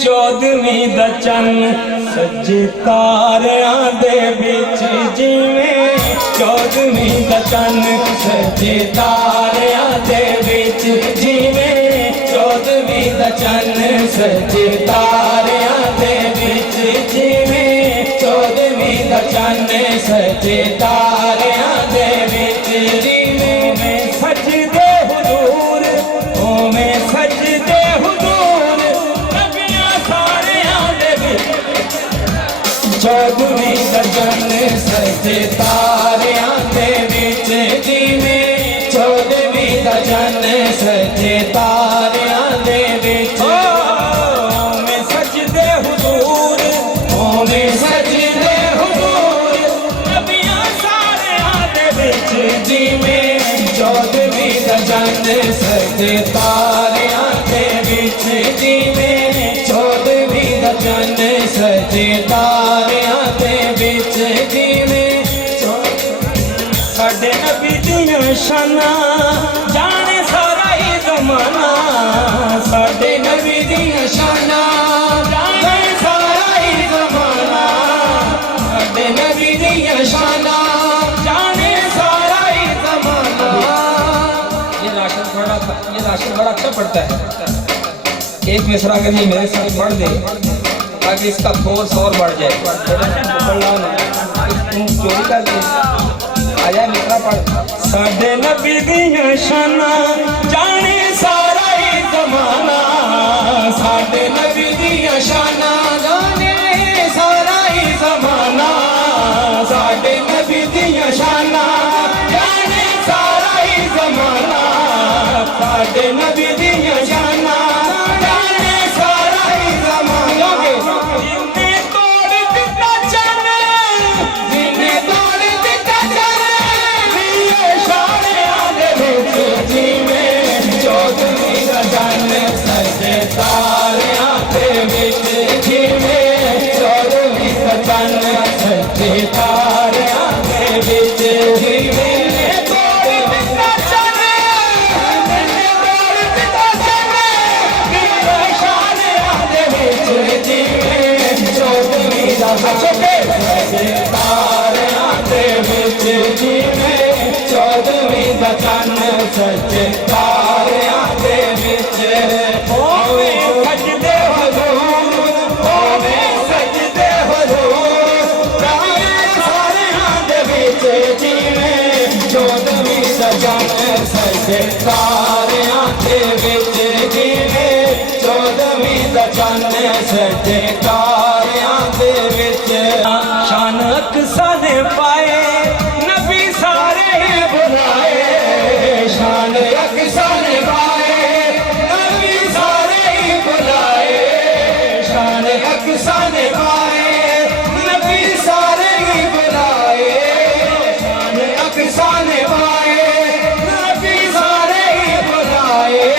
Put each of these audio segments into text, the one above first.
14ਵੀਂ ਦਾ ਚੰਨ ਸੱਜੇ ਤਾਰਿਆਂ ਦੇ ਵਿੱਚ ਜਿਵੇਂ 14ਵੀਂ ਦਾ ਚੰਨ ਸੱਜੇ ਤਾਰਿਆਂ ਦੇ ਵਿੱਚ ਜਿਵੇਂ 14ਵੀਂ ਦਾ ਚੰਨ ਸੱਜੇ ਤਾਰਿਆਂ ਦੇ ਵਿੱਚ ਜਿਵੇਂ 14ਵੀਂ ਦਾ ਚੰਨ ਸੱਜੇ ਤਾਰਿਆਂ ਦੇ ਵਿੱਚ ਜਿਵੇਂ ਸਜਦੇ ਹੁਜ਼ੂਰ ਉਵੇਂ ਸਜਦੇ ਹੁਜ਼ੂਰ ਨਬੀਆਂ ਸਾਰਿਆਂ ਦੇ ਵਿੱਚ 14ਵੀਂ ਦਾ ਚੰਨ ਸੱਜੇ ਤਾਰਿਆਂ ਦੇ ਵਿੱਚ ਜਿਵੇਂ 14ਵੀਂ ਦਾ ਚੰਨ ਸੱਜੇ ਤਾਰਿਆਂ ਦੇ ਵਿੱਚ ਉਵੇਂ ਸਜਦੇ ਹੁਜ਼ੂਰ ਉਵੇਂ ਸਜਦੇ ਹੁਜ਼ੂਰ ਨਬੀਆਂ ਸਾਰਿਆਂ ਦੇ ਵਿੱਚ ਜਿਵੇਂ 14ਵੀਂ ਦਾ ਚੰਨ ਸੱਜੇ ਤਾਰਿਆਂ ਦੇ ਵਿੱਚ ਜਿਵੇਂ 14ਵੀਂ ਦਾ ਚੰਨ ਸੱਜੇ ਤਾਰਿਆਂ ਦੇ ਵਿੱਚ ਜਿਵੇਂ ਸਾਡੇ ਨਬੀ ਦੀਆਂ ਸ਼ਾਨਾਂ ਜਾਣੇ ਸਾਰਾ ਹੀ ਜ਼ਮਾਨਾ ਸਾਡੇ ਨਬੀ ਦੀਆਂ ਸ਼ਾਨਾਂ ਜਾਣੇ ਸਾਰਾ ਹੀ ਜ਼ਮਾਨਾ ਸਾਡੇ ਨਬੀ ਦੀਆਂ ਸ਼ਾਨਾਂ ਜਾਣੇ सारा ही ज़माना। ये राशन बड़ा अच्छा पड़ता है। एक मिसरा अगर ये मेरे साथ बढ़ दे ताकि इसका फोर्स और बढ़ जाए। चोरी कर दे आ जाए मिसरा पढ़। साडे नबी दियां शानां जाने सारा ही ज़माना साडे नबी दियां शानां जाने सारा ही ज़माना साडे नबी दियां शानां जाने सारा ही ज़माना साडे नबी दियां शानां जाने सारा ही ज़माना। जिन्ने तोड़ दिता चन्न जिन्ने तोड़ दिता चन्न ये शानियां दे विच जिवें 14ਵੀਂ ਦਾ ਚੰਨ ਸੱਜੇ ਤਾਰਿਆਂ ਦੇ ਵਿੱਚ ਜਿਵੇਂ 14ਵੀਂ ਦਾ ਚੰਨ ਸੱਜੇ ਤਾਰਿਆਂ ਦੇ ਵਿੱਚ ਜਿਵੇਂ ਤਾਰਿਆਂ ਦੇ ਵਿੱਚ ਜਿਵੇਂ 14ਵੀਂ ਦਾ ਚੰਨ ਸੱਜੇ ਤਾਰਿਆਂ ਦੇ ਵਿੱਚ ਹੋਵੇਂ ਸਜਦੇ ਹੁਜ਼ੂਰ ਹੋਵੇਂ ਸਜਦੇ ਹੁਜ਼ੂਰ ਸਾਰਿਆਂ ਦੇ ਵਿੱਚ ਜਿਵੇਂ 14ਵੀਂ ਦਾ ਚੰਨ ਸੱਜੇ ਤਾਰਿਆਂ ਦੇ ਵਿੱਚ ਜਿਵੇਂ 14ਵੀਂ ਦਾ ਚੰਨ ਸੱਜੇ ਤਾਰਿਆਂ ਦੇ ਵਿੱਚ शान अक्सा ने पाए नबी सारे ही बुलाए शान अक्सा ने पाए नबी सारे ही बुलाए शान अक्सा ने पाए नबी सारे ही बुलाए शान अक्सा ने पाए नबी सारे ही बुलाए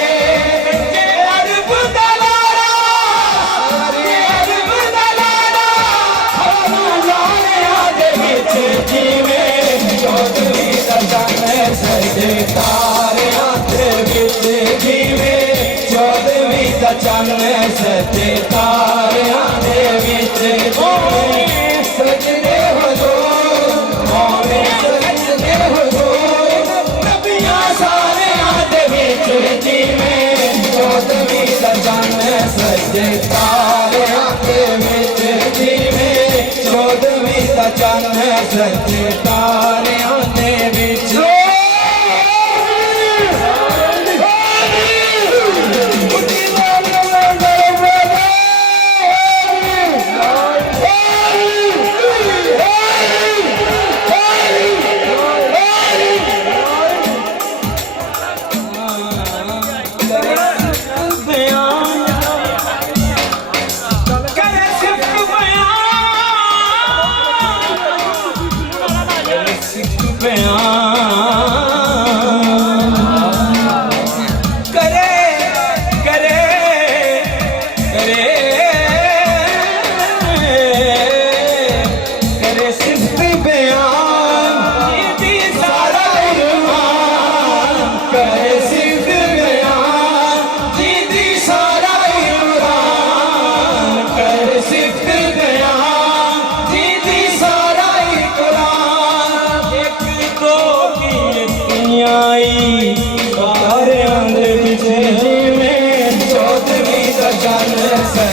सजे तारियां दे विच जिवें 14ਵੀਂ ਦਾ ਚੰਨ ਸੱਜੇ ਤਾਰਿਆਂ ਦੇ ਵਿੱਚ ਹੋਵੇਂ ਸਜਦੇ ਹੁਜ਼ੂਰ ਹੋਵੇਂ ਸਜਦੇ ਹੁਜ਼ੂਰ ਨਬੀਆਂ ਸਾਰਿਆਂ ਦੇ ਵਿੱਚ ਜਿਵੇਂ 14ਵੀਂ ਦਾ ਚੰਨ ਸੱਜੇ ਤਾਰਿਆਂ ਦੇ ਵਿੱਚ ਜਿਵੇਂ 14ਵੀਂ ਦਾ ਚੰਨ ਸੱਜੇ ਤਾਰਿਆਂ ਦੇ ਵਿੱਚ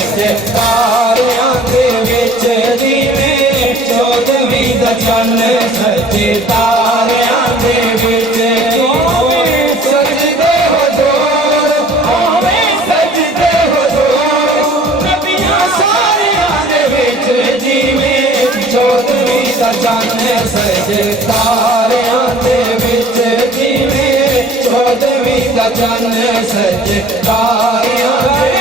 ਸੱਜੇ ਤਾਰਿਆਂ ਦੇ ਵਿੱਚ ਜਿਵੇਂ ਚੌਦਵੀਂ ਦਾ ਚੰਨ ਸੱਜੇ ਤਾਰਿਆਂ ਦੇ ਵਿੱਚ ਹੋਵੇ ਸਜਦੇ ਹਜ਼ੂਰ ਹੋਵੇ ਸਜਦੇ ਹਜ਼ੂਰ ਨਬੀਆਂ ਸਾਰਿਆਂ ਦੇ ਵਿੱਚ ਜਿਵੇਂ ਚੌਦਵੀਂ ਦਾ ਚੰਨ ਸੱਜੇ ਤਾਰਿਆਂ ਦੇ ਵਿੱਚ ਜਿਵੇਂ ਚੌਦਵੀਂ ਦਾ ਚੰਨ ਸੱਜੇ ਤਾਰਿਆਂ ਦੇ